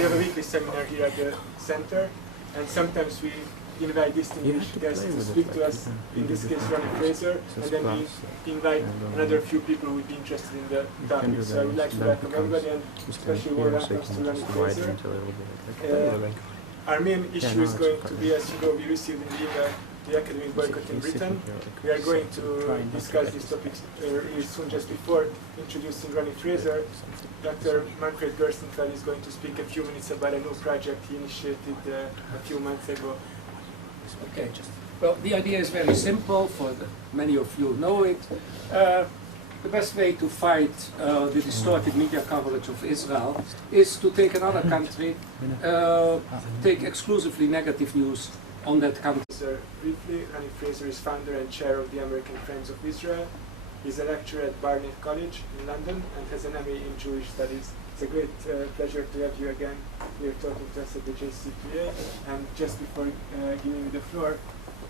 we have a weekly seminar here at the center, and sometimes we invite distinguished guests to speak to us, in this case Ronnie Fraser, and then we invite another few people who would be interested in the topic. So I would like to welcome everybody, and especially warm welcomes to Ronnie Fraser. Our main issue is going to be, as you know, we received in the email, the academic boycott in Britain. We are going to discuss these topics really soon. Just before introducing Ronnie Fraser, Dr. Manfred Gerstenfeld is going to speak a few minutes about a new project he initiated a few months ago. Okay, well, the idea is very simple, many of you know it. The best way to fight the distorted media coverage of Israel is to take another country, take exclusively negative news on that country. Briefly, Ronnie Fraser is founder and chair of the American Friends of Israel. He's a lecturer at Barnet College in London and has an MA in Jewish Studies. It's a great pleasure to have you again here talking to us at the JCPA. And just before giving you the floor,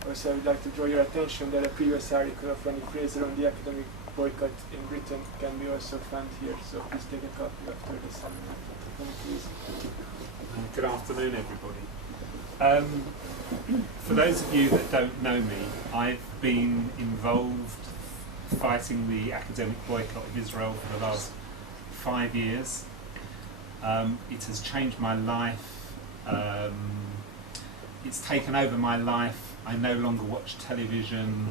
also I would like to draw your attention that a previous article of Ronnie Fraser on the academic boycott in Britain can be also found here. So please take a copy after the seminar. Please. Good afternoon, everybody. For those of you that don't know me, I've been involved fighting the academic boycott of Israel for the last 5 years. It has changed my life. It's taken over my life. I no longer watch television.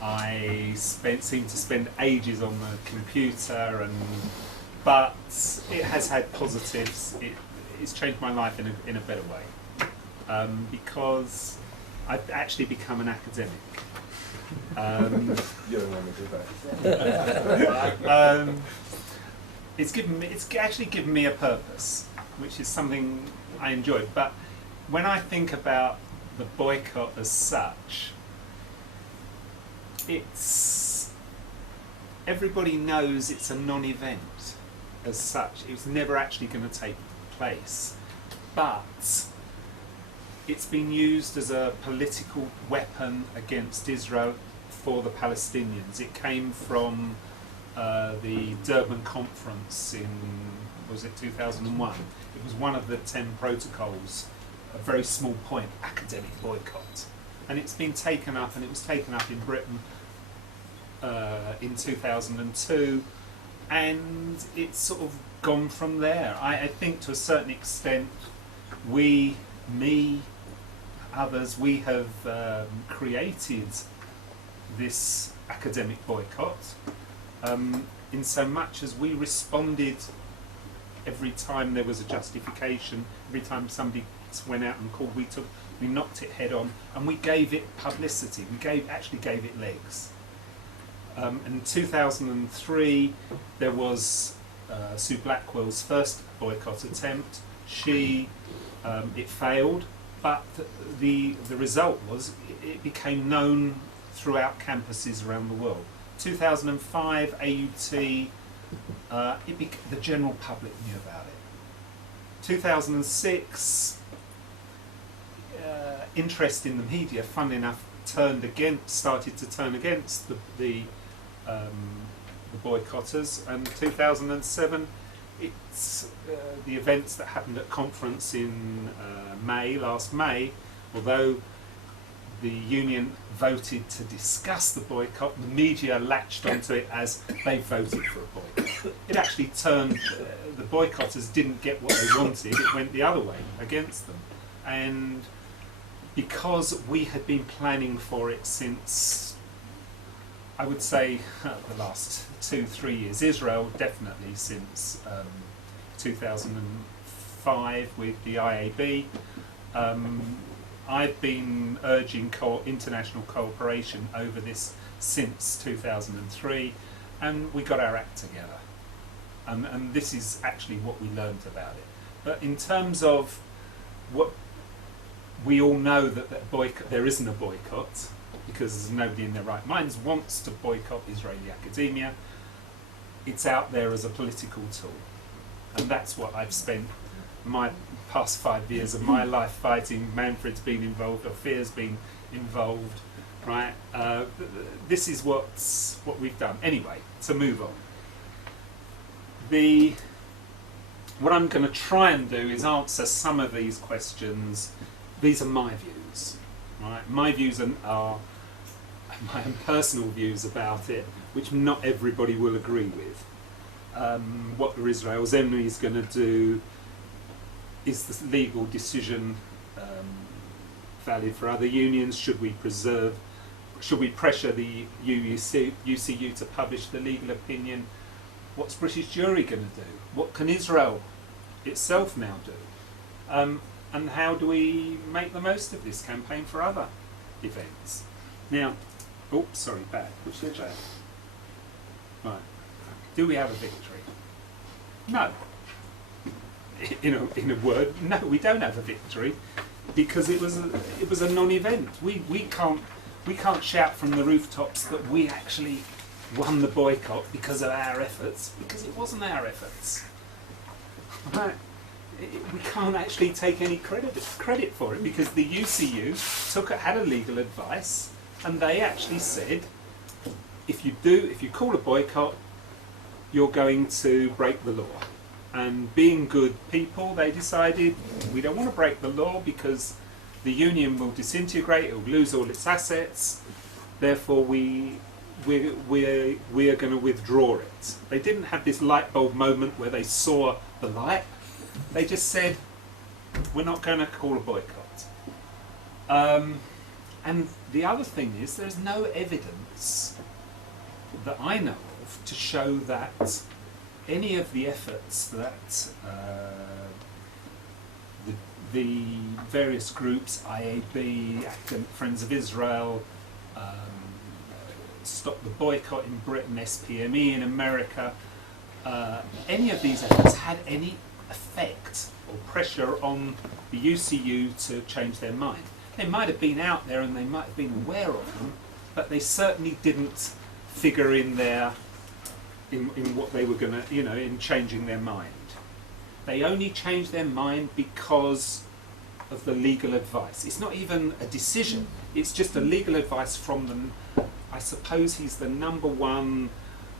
I seem to spend ages on the computer, but it has had positives. It's changed my life in a better way. Because I've actually become an academic. You don't want to do that. It's actually given me a purpose, which is something I enjoy. But when I think about the boycott as such, everybody knows it's a non-event as such. It was never actually going to take place, but it's been used as a political weapon against Israel for the Palestinians. It came from the Durban conference in, was it 2001? It was one of the 10 protocols, a very small point, academic boycott. And it's been taken up, and it was taken up in Britain in 2002, and it's sort of gone from there. I think to a certain extent, others, we have created this academic boycott in so much as we responded every time there was a justification, every time somebody went out and called, we knocked it head on, and we gave it publicity. We actually gave it legs. In 2003, there was Sue Blackwell's first boycott attempt. It failed, but the result was it became known throughout campuses around the world. 2005, AUT, the general public knew about it. 2006, interest in the media, fun enough, started to turn against the boycotters, and 2007, it's the events that happened at conference in last May, although the union voted to discuss the boycott, the media latched onto it as they voted for a boycott. It actually turned, the boycotters didn't get what they wanted, it went the other way, against them. And because we had been planning for it since, I would say, the last 2-3 years, Israel definitely since 2005 with the IAB. I've been urging international cooperation over this since 2003, and we got our act together. And this is actually what we learned about it. But in terms of what we all know, that there isn't a boycott, because nobody in their right minds wants to boycott Israeli academia. It's out there as a political tool. And that's what I've spent my past 5 years of my life fighting. Manfred's been involved, Ofir's been involved, right? This is what we've done. Anyway, to move on. what I'm going to try and do is answer some of these questions. These are my views, right? My views are my own personal views about it, which not everybody will agree with. What are Israel's enemies going to do? Is the legal decision valid for other unions? Should we pressure the UCU to publish the legal opinion? What's British jury going to do? What can Israel itself now do? And how do we make the most of this campaign for other events? Now, oops, sorry, bad. Which is bad? Right. Do we have a victory? No. In a word, no, we don't have a victory, because it was a non-event. We can't shout from the rooftops that we actually won the boycott because of our efforts, because it wasn't our efforts. Right? We can't actually take any credit for it, because the UCU had a legal advice, and they actually said, if you call a boycott, you're going to break the law. And being good people, they decided we don't want to break the law because the union will disintegrate, it will lose all its assets, therefore we're going to withdraw it. They didn't have this light bulb moment where they saw the light. They just said, we're not going to call a boycott. And the other thing is, there's no evidence that I know of to show that any of the efforts that the various groups, IAB, Academic Friends of Israel, Stop the Boycott in Britain, SPME in America, any of these efforts had any effect or pressure on the UCU to change their mind. They might have been out there and they might have been aware of them, but they certainly didn't figure in what they were going to, in changing their mind. They only changed their mind because of the legal advice. It's not even a decision, it's just a legal advice from them. I suppose he's the #1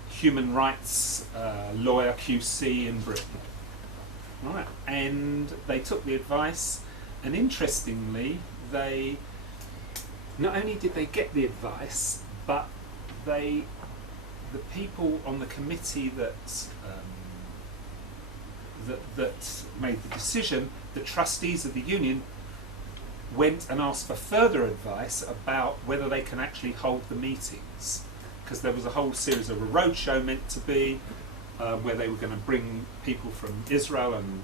human rights lawyer QC in Britain. Right, and they took the advice, and interestingly, they not only did they get the advice, but the people on the committee that made the decision, the trustees of the union, went and asked for further advice about whether they can actually hold the meetings, because there was a whole series of a roadshow meant to be where they were going to bring people from Israel and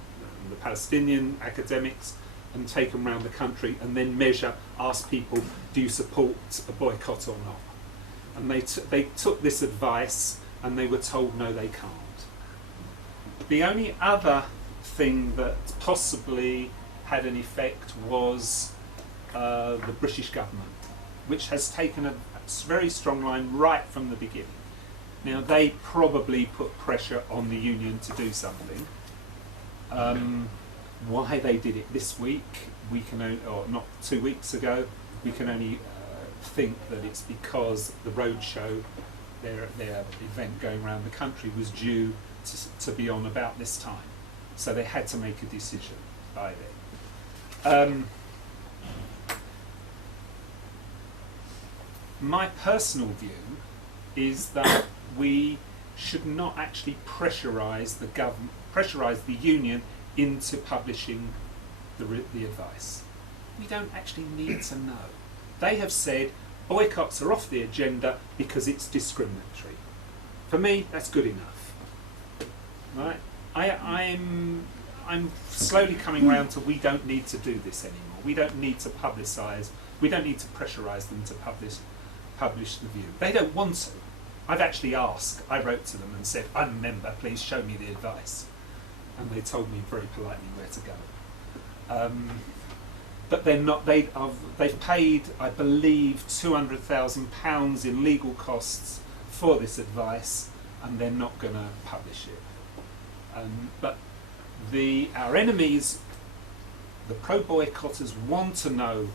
the Palestinian academics and take them around the country and then ask people, do you support a boycott or not? And they took this advice and they were told no, they can't. The only other thing that possibly had an effect was the British government, which has taken a very strong line right from the beginning. Now, they probably put pressure on the union to do something. Why they did it this week, we can only, or not 2 weeks ago, we can only think that it's because the roadshow, their event going around the country, was due to be on about this time. So they had to make a decision by then. My personal view is that we should not actually pressurise the union into publishing the advice. We don't actually need to know. They have said boycotts are off the agenda because it's discriminatory. For me, that's good enough. Right? I'm slowly coming around to we don't need to do this anymore. We don't need to publicise. We don't need to pressurise them to publish the view. They don't want to. I've actually asked. I wrote to them and said, I'm a member, please show me the advice. And they told me very politely where to go. But they're not. They've paid, I believe, £200,000 in legal costs for this advice, and they're not going to publish it. But our enemies, the pro-boycotters, want to know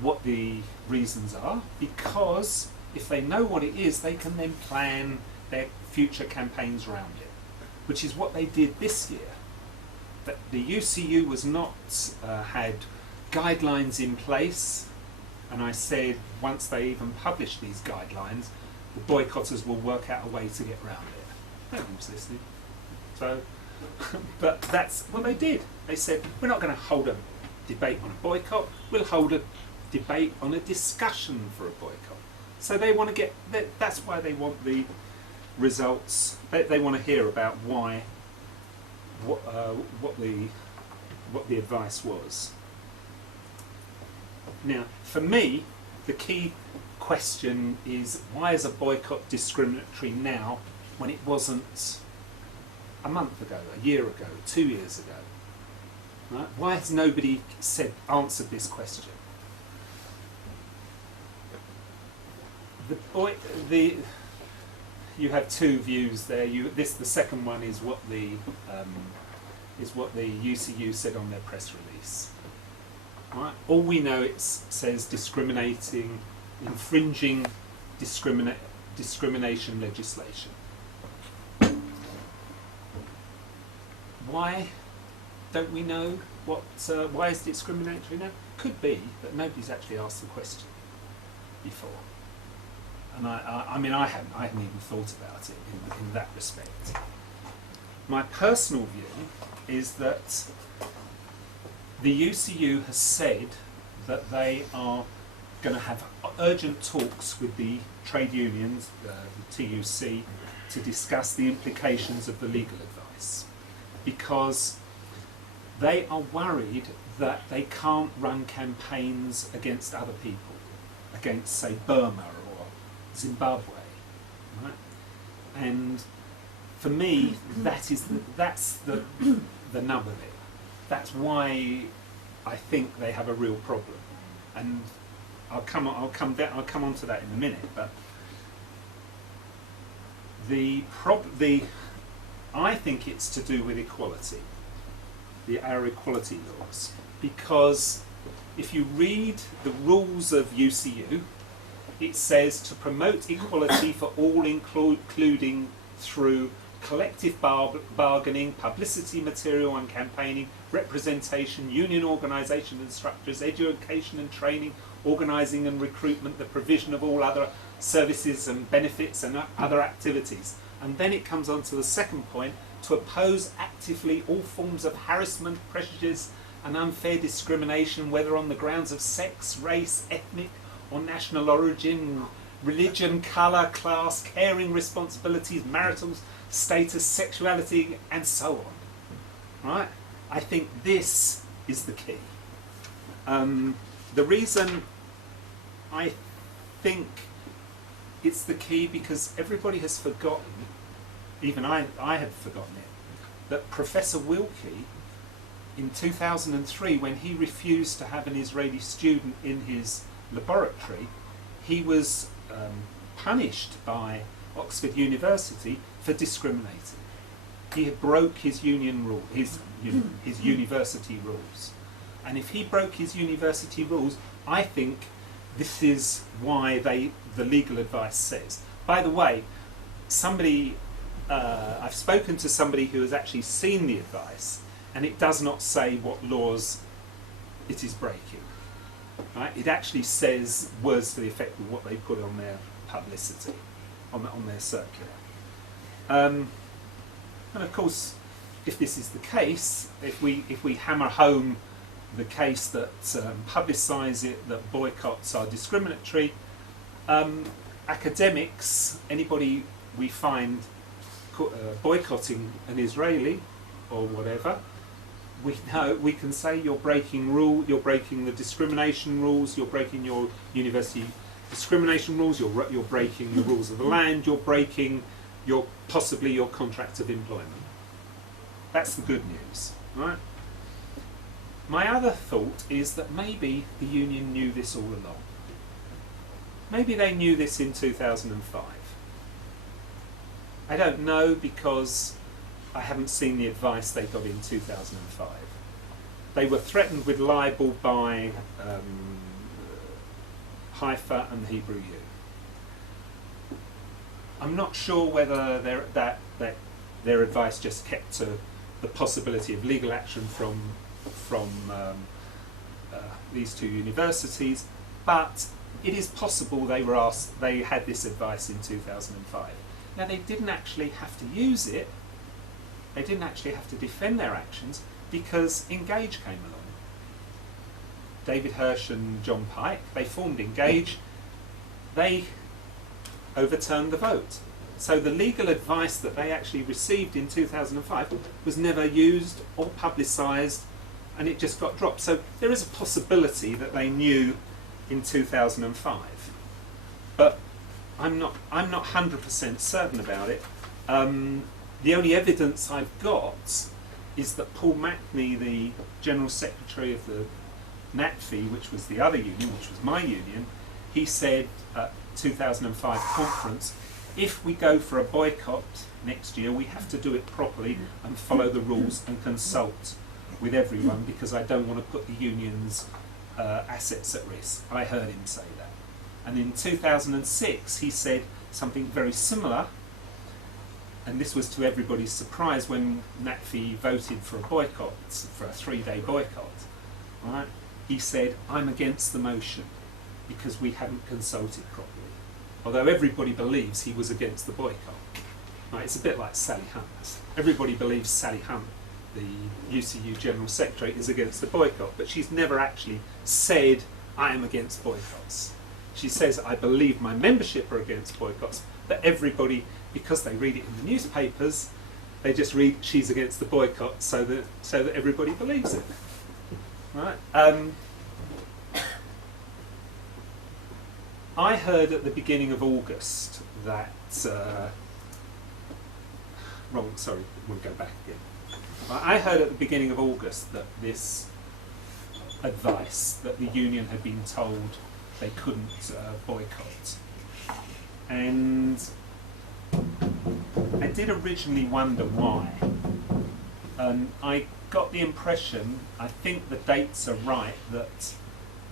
what the reasons are, because if they know what it is, they can then plan their future campaigns around it, which is what they did this year. that the UCU was not had guidelines in place, and I said once they even publish these guidelines, the boycotters will work out a way to get around it. No one was listening. So, but that's what they did. They said, we're not going to hold a debate on a boycott, we'll hold a debate on a discussion for a boycott. So they want to get, that's why they want the results, they want to hear about why, what the advice was. Now, for me, the key question is, why is a boycott discriminatory now when it wasn't a month ago, a year ago, 2 years ago? Right? Why has nobody answered this question? You have two views there. The second one is what the UCU said on their press release. Right? All we know, it says discriminating, infringing discrimination legislation. Why don't we know what? Why is it discriminatory now? Could be that nobody's actually asked the question before. And I mean, I hadn't even thought about it in that respect. My personal view is that the UCU has said that they are going to have urgent talks with the trade unions, the TUC, to discuss the implications of the legal advice, because they are worried that they can't run campaigns against other people, against, say, Burma or Zimbabwe, right? And for me, that's the nub of it. That's why I think they have a real problem, and I'll come on to that in a minute. But I think it's to do with equality, our equality laws, because if you read the rules of UCU, it says to promote equality for all, including through collective bargaining, publicity material and campaigning, representation, union organisation and structures, education and training, organising and recruitment, the provision of all other services and benefits and other activities. And then it comes on to the second point, to oppose actively all forms of harassment, prejudice and unfair discrimination, whether on the grounds of sex, race, ethnic or national origin, religion, colour, class, caring responsibilities, marital status, sexuality, and so on. Right? I think this is the key. The reason I think it's the key, because everybody has forgotten, even I had forgotten it, that Professor Wilkie, in 2003, when he refused to have an Israeli student in his laboratory, he was punished by Oxford University for discriminating. He had broke his union rule, his university rules. And if he broke his university rules, I think this is why the legal advice says. By the way, I've spoken to somebody who has actually seen the advice, and it does not say what laws it is breaking. Right? It actually says words to the effect of what they put on their publicity, on their circular. And of course, if this is the case, if we hammer home the case that publicise it, that boycotts are discriminatory, academics, anybody we find boycotting an Israeli or whatever, we can say you're breaking you're breaking the discrimination rules, you're breaking your university discrimination rules, you're breaking the rules of the land, you're breaking possibly your contract of employment. That's the good news, right? My other thought is that maybe the union knew this all along. Maybe they knew this in 2005. I don't know, because I haven't seen the advice they got in 2005. They were threatened with libel by Haifa and the Hebrew U. I'm not sure whether their advice just kept to the possibility of legal action from these two universities, but it is possible they had this advice in 2005. Now, they didn't actually have to use it, they didn't actually have to defend their actions, because Engage came along. David Hirsch and John Pike, they formed Engage, they overturned the vote. So the legal advice that they actually received in 2005 was never used or publicised, and it just got dropped. So there is a possibility that they knew in 2005, but I'm not 100% certain about it. The only evidence I've got is that Paul Mackney, the General Secretary of the NATFI, which was the other union, which was my union, he said at 2005 conference, if we go for a boycott next year, we have to do it properly and follow the rules and consult with everyone, because I don't want to put the union's assets at risk. I heard him say that. And in 2006 he said something very similar, and this was to everybody's surprise when NATFI voted for a boycott, for a 3-day boycott. Right? He said, I'm against the motion because we haven't consulted properly. Although everybody believes he was against the boycott. Right? It's a bit like Sally Hunt. Everybody believes Sally Hunt, the UCU General Secretary, is against the boycott, but she's never actually said, I am against boycotts. She says, I believe my membership are against boycotts, but everybody, because they read it in the newspapers, they just read she's against the boycott so that everybody believes it. Right? I heard at the beginning of August that we'll go back again. I heard at the beginning of August that this advice that the union had been told they couldn't boycott, and I did originally wonder why. I got the impression, I think the dates are right, that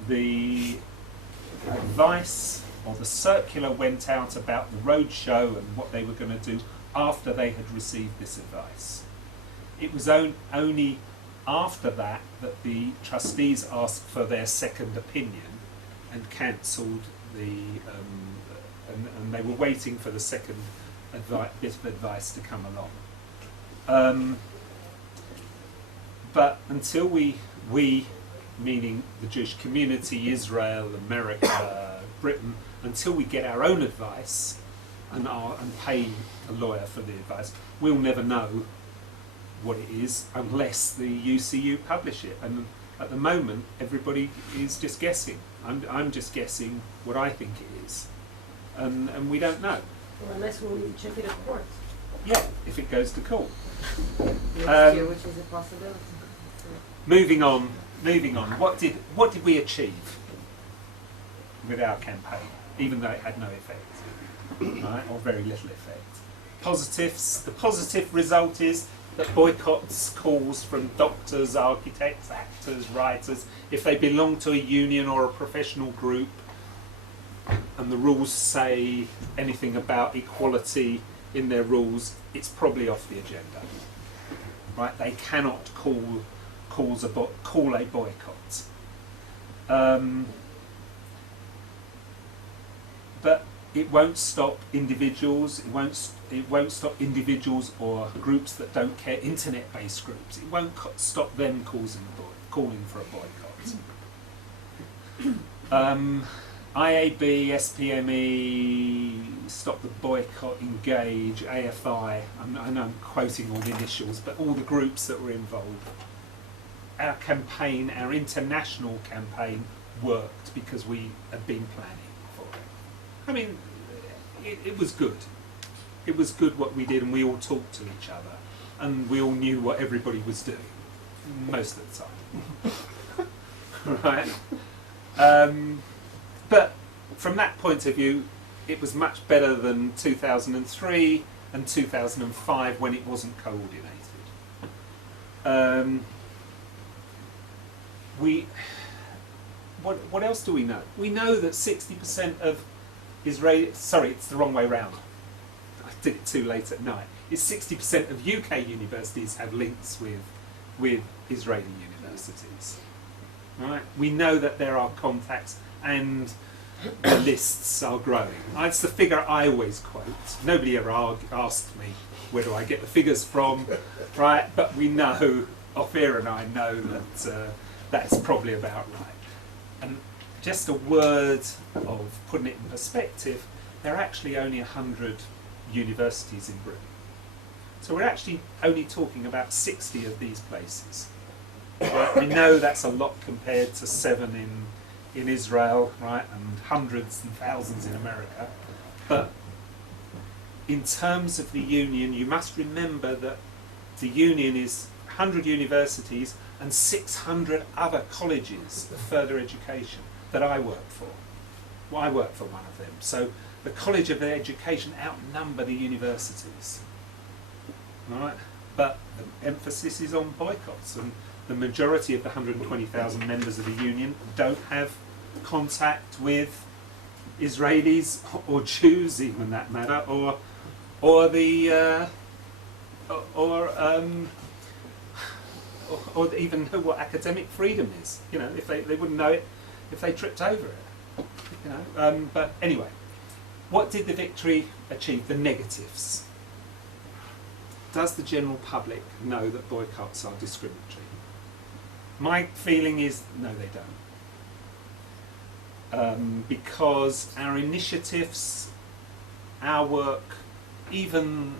the advice or the circular went out about the roadshow and what they were going to do after they had received this advice. It was only after that that the trustees asked for their second opinion and cancelled and they were waiting for the second bit of advice to come along. But until we, meaning the Jewish community, Israel, America, Britain, until we get our own advice and pay a lawyer for the advice, we'll never know what it is unless the UCU publish it. And at the moment, everybody is just guessing. I'm just guessing what I think it is, and we don't know. Well, unless we'll check it at court. Yeah, if it goes to court. Next year, which is a possibility. Moving on. What did we achieve with our campaign, even though it had no effect, right, or very little effect? Positives. The positive result is that boycotts calls from doctors, architects, actors, writers, if they belong to a union or a professional group, and the rules say anything about equality in their rules, it's probably off the agenda. Right? They cannot call a boycott. But it won't stop individuals. It won't stop individuals or groups that don't care. Internet-based groups. It won't stop them calling for a boycott. IAB, SPME, Stop the Boycott, Engage, AFI. I know I'm quoting all the initials, but all the groups that were involved. Our campaign, our international campaign, worked because we had been planning for it. I mean, it was good. It was good what we did, and we all talked to each other, and we all knew what everybody was doing, most of the time. Right? But from that point of view, it was much better than 2003 and 2005 when it wasn't coordinated. What else do we know? We know that 60% of Israeli... Sorry, it's the wrong way round. I did it too late at night. is 60% of UK universities have links with Israeli universities. Right? We know that there are contacts and the lists are growing. That's the figure I always quote. Nobody ever asked me where do I get the figures from, right? But we know, Ophir and I know that that's probably about right. And just a word of putting it in perspective, there are actually only 100 universities in Britain. So we're actually only talking about 60 of these places. Right? We know that's a lot compared to 7 in Israel, right, and hundreds and thousands in America. But in terms of the union, you must remember that the union is 100 universities and 600 other colleges of further education that I work for. Well, I work for one of them. So the College of Education outnumber the universities. Right? But the emphasis is on boycotts, and the majority of the 120,000 members of the union don't have contact with Israelis or Jews, even that matter, or even know what academic freedom is. You know, if they wouldn't know it if they tripped over it. You know, but anyway, what did the victory achieve? The negatives. Does the general public know that boycotts are discriminatory? My feeling is no, they don't. Because our initiatives, our work, even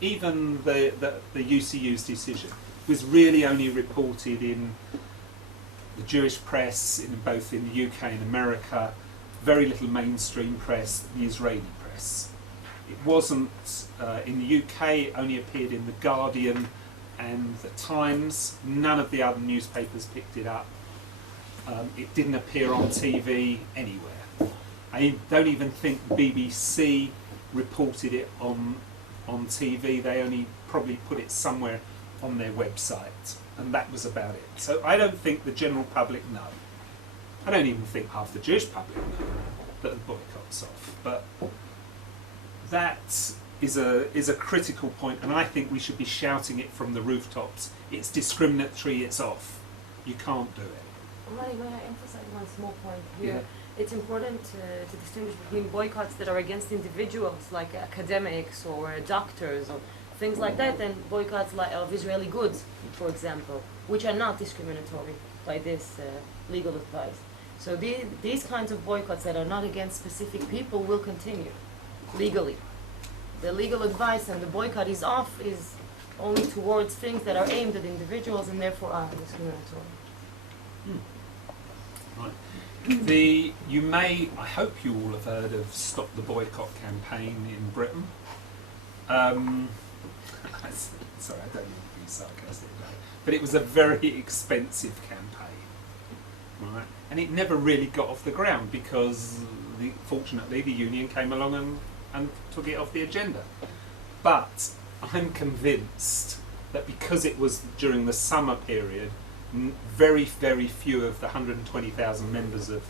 the UCU's decision was really only reported in the Jewish press, both in the UK and America, very little mainstream press, the Israeli press. It wasn't, in the UK, it only appeared in The Guardian and The Times. None of the other newspapers picked it up. It didn't appear on TV anywhere. I don't even think BBC reported it on TV. They only probably put it somewhere on their website, and that was about it. So I don't think the general public know. I don't even think half the Jewish public know that the boycott's off. But that is a critical point, and I think we should be shouting it from the rooftops. It's discriminatory, it's off. You can't do it. Ronnie, may I emphasize one small point here? Yeah. It's important to distinguish between boycotts that are against individuals, like academics or doctors or things like that, and boycotts of Israeli goods, for example, which are not discriminatory by this legal advice. So these kinds of boycotts that are not against specific people will continue legally. The legal advice and the boycott is off is only towards things that are aimed at individuals and therefore are discriminatory. Right. I hope you all have heard of Stop the Boycott campaign in Britain. Sorry, I don't mean to be sarcastic about it, but it was a very expensive campaign, right? And it never really got off the ground because, fortunately, the union came along and took it off the agenda. But I'm convinced that because it was during the summer period, very, very few of the 120,000 members of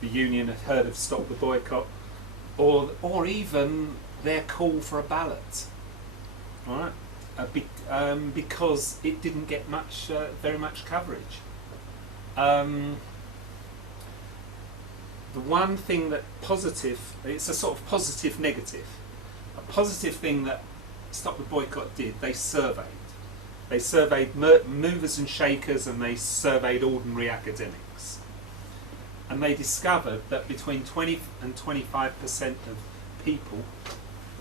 the union had heard of Stop the Boycott, or even their call for a ballot. All right, because it didn't get very much coverage. The one thing that it's a sort of positive negative. A positive thing that Stop the Boycott did, they surveyed. They surveyed movers and shakers, and they surveyed ordinary academics. And they discovered that between 20 and 25% of people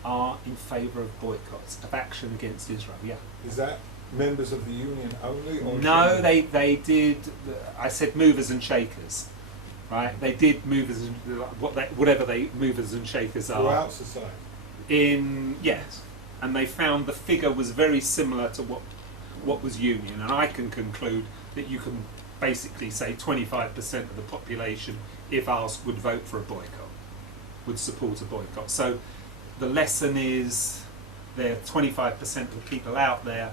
are in favour of boycotts, of action against Israel. Yeah. Is that members of the union only? Or no, they did. I said movers and shakers, right? They did movers and whatever movers and shakers are throughout society. Yes, and they found the figure was very similar to what was union, and I can conclude that you can basically say 25% of the population, if asked, would vote for a boycott, would support a boycott. So the lesson is there 25% of the people out there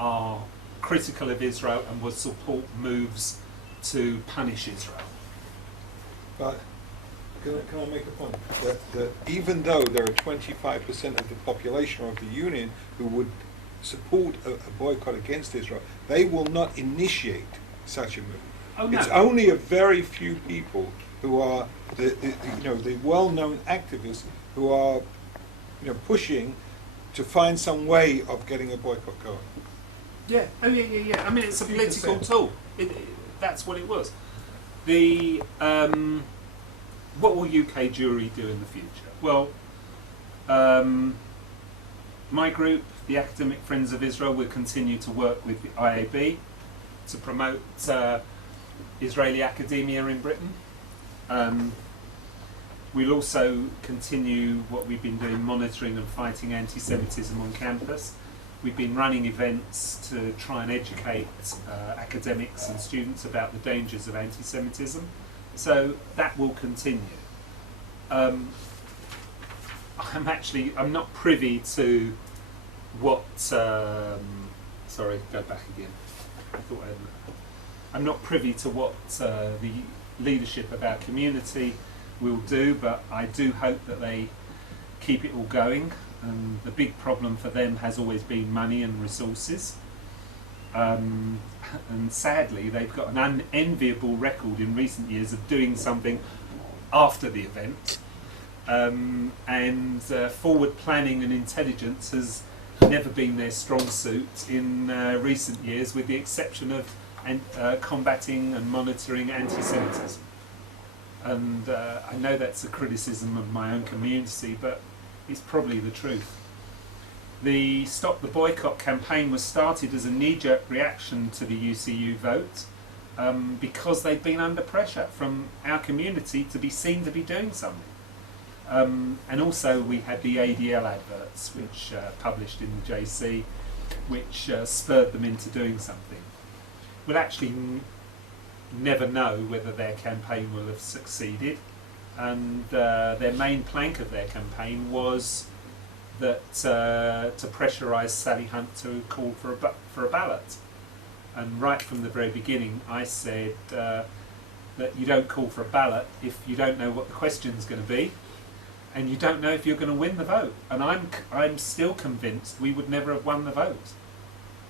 are critical of Israel and would support moves to punish Israel. But can I make a point? That even though there are 25% of the population of the union who would support a boycott against Israel, they will not initiate such a move. Oh, no. It's only a very few people who are the well-known activists who are pushing to find some way of getting a boycott going. Yeah. Oh, yeah. I mean, it's a Few political percent. tool. That's what it was. The what will UK Jewry do in the future? Well, my group, the Academic Friends of Israel, will continue to work with the IAB to promote Israeli academia in Britain. We'll also continue what we've been doing, monitoring and fighting anti-Semitism on campus. We've been running events to try and educate academics and students about the dangers of anti-Semitism. So that will continue. I'm not privy to what. Sorry, go back again. I'm not privy to what the leadership of our community will do, but I do hope that they keep it all going. And the big problem for them has always been money and resources. And sadly, they've got an unenviable record in recent years of doing something after the event. Forward planning and intelligence has never been their strong suit in recent years, with the exception of combating and monitoring anti-Semitism. And I know that's a criticism of my own community, but it's probably the truth. The Stop the Boycott campaign was started as a knee-jerk reaction to the UCU vote because they'd been under pressure from our community to be seen to be doing something. And also we had the ADL adverts, which published in the JC, which spurred them into doing something. We'll actually never know whether their campaign will have succeeded, and their main plank of their campaign was that to pressurise Sally Hunt to call for a ballot. And right from the very beginning I said that you don't call for a ballot if you don't know what the question's going to be, and you don't know if you're going to win the vote. And I'm still convinced we would never have won the vote,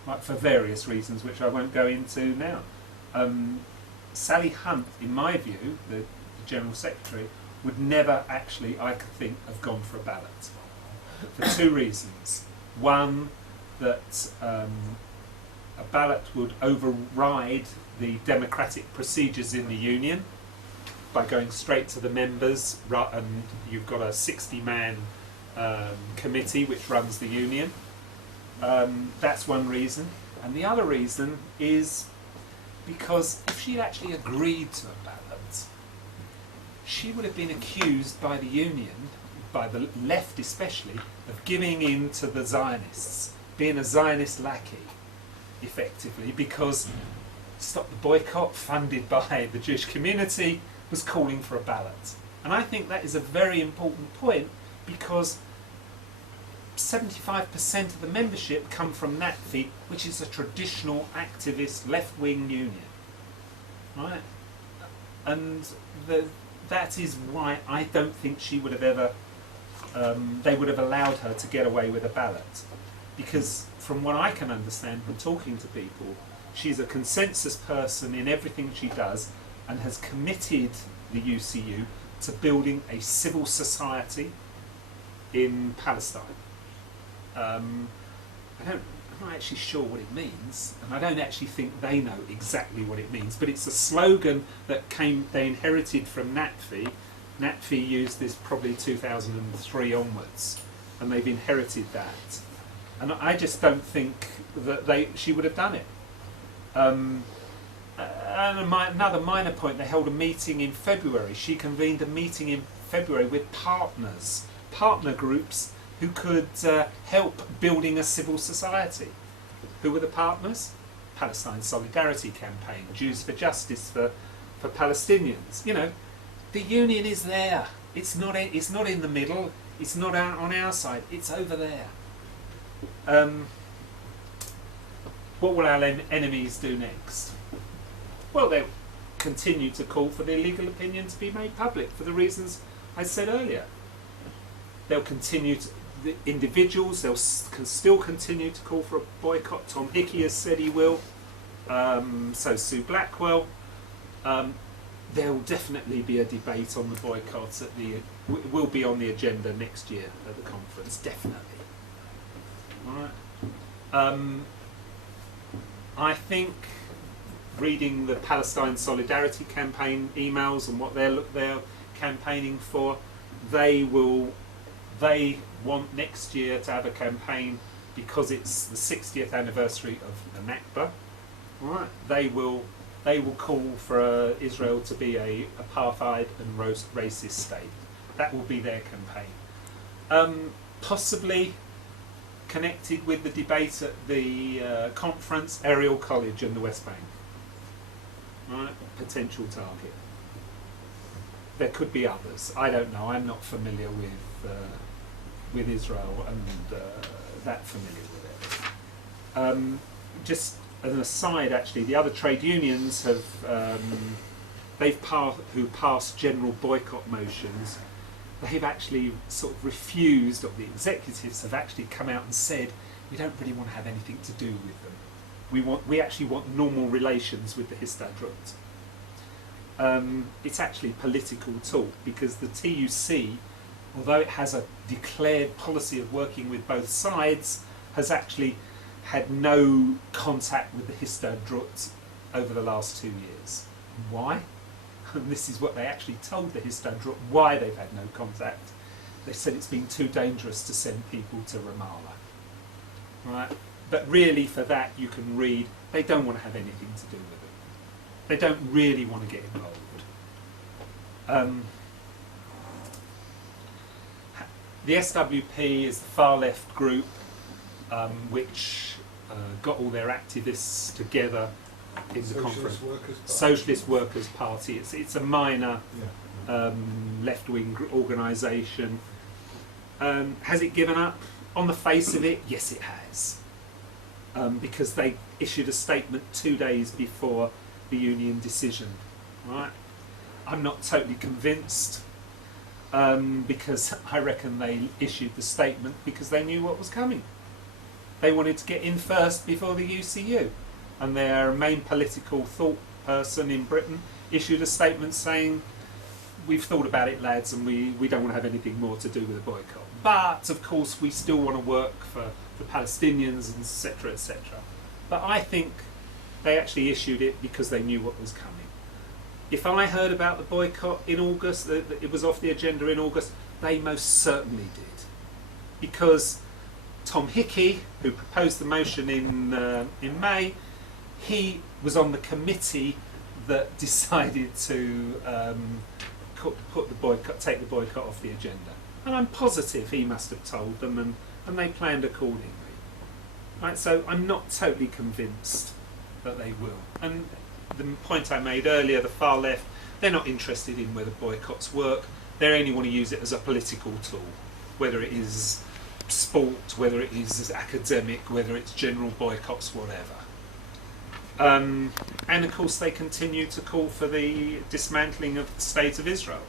like, for various reasons which I won't go into now. Sally Hunt, in my view, the General Secretary, would never actually, I could think, have gone for a ballot. For two reasons. One, that a ballot would override the democratic procedures in the union by going straight to the members, and you've got a 60-man committee which runs the union. That's one reason. And the other reason is because if she'd actually agreed to a ballot, she would have been accused by the union, by the left especially, of giving in to the Zionists, being a Zionist lackey, effectively, because Stop the Boycott, funded by the Jewish community, was calling for a ballot. And I think that is a very important point, because 75% of the membership come from NATFI, which is a traditional activist left-wing union, right? And that is why I don't think she would have ever, they would have allowed her to get away with a ballot. Because from what I can understand from talking to people, she's a consensus person in everything she does, and has committed the UCU to building a civil society in Palestine. I'm not actually sure what it means, and I don't actually think they know exactly what it means, but it's a slogan that they inherited from NATFI. NATFI used this probably 2003 onwards, and they've inherited that. And I just don't think that she would have done it. And another minor point, they held a meeting in February. She convened a meeting in February with partner groups who could help building a civil society. Who were the partners? Palestine Solidarity Campaign, Jews for Justice for Palestinians. You know, the union is there. It's not in the middle. It's not on our side. It's over there. What will our enemies do next? Well, continue to call for their legal opinion to be made public for the reasons I said earlier. They'll continue to, the individuals, can still continue to call for a boycott. Tom Hickey has said he will, so Sue Blackwell. There'll definitely be a debate on the boycott will be on the agenda next year at the conference, definitely. All right. I think reading the Palestine Solidarity Campaign emails and what they're campaigning for, they want next year to have a campaign because it's the 60th anniversary of the Nakba. Right? They will call for Israel to be a apartheid and racist state. That will be their campaign. Possibly connected with the debate at the conference, Ariel College and the West Bank. Right? Potential target. There could be others. I don't know. I'm not familiar with Israel and that familiar with it. Just as an aside, actually, the other trade unions have who passed general boycott motions. They've actually sort of refused, or the executives have actually come out and said, we don't really want to have anything to do with them. We actually want normal relations with the Histadrut. It's actually political talk, because the TUC, although it has a declared policy of working with both sides, has actually had no contact with the Histadrut over the last 2 years. Why? And this is what they actually told the Histadrut why they've had no contact. They said it's been too dangerous to send people to Ramallah. Right? But really, for that, you can read, they don't want to have anything to do with it. They don't really want to get involved. The SWP is the far left group which got all their activists together in the conference. Socialist Workers' Party. It's a minor left-wing organisation. Has it given up? On the face of it, yes, it has. Because they issued a statement 2 days before the union decision. Right? I'm not totally convinced, because I reckon they issued the statement because they knew what was coming. They wanted to get in first before the UCU, and their main political thought person in Britain issued a statement saying, we've thought about it, lads, and we don't want to have anything more to do with the boycott. But, of course, we still want to work for the Palestinians, etc., etc. But I think they actually issued it because they knew what was coming. If I heard about the boycott in August, that it was off the agenda in August, they most certainly did. Because Tom Hickey, who proposed the motion in May, he was on the committee that decided to take the boycott off the agenda. And I'm positive he must have told them, and they planned accordingly. Right, so I'm not totally convinced that they will. And the point I made earlier, the far left, they're not interested in whether boycotts work. They only want to use it as a political tool, whether it is sport, whether it is academic, whether it's general boycotts, whatever. And of course they continue to call for the dismantling of the State of Israel.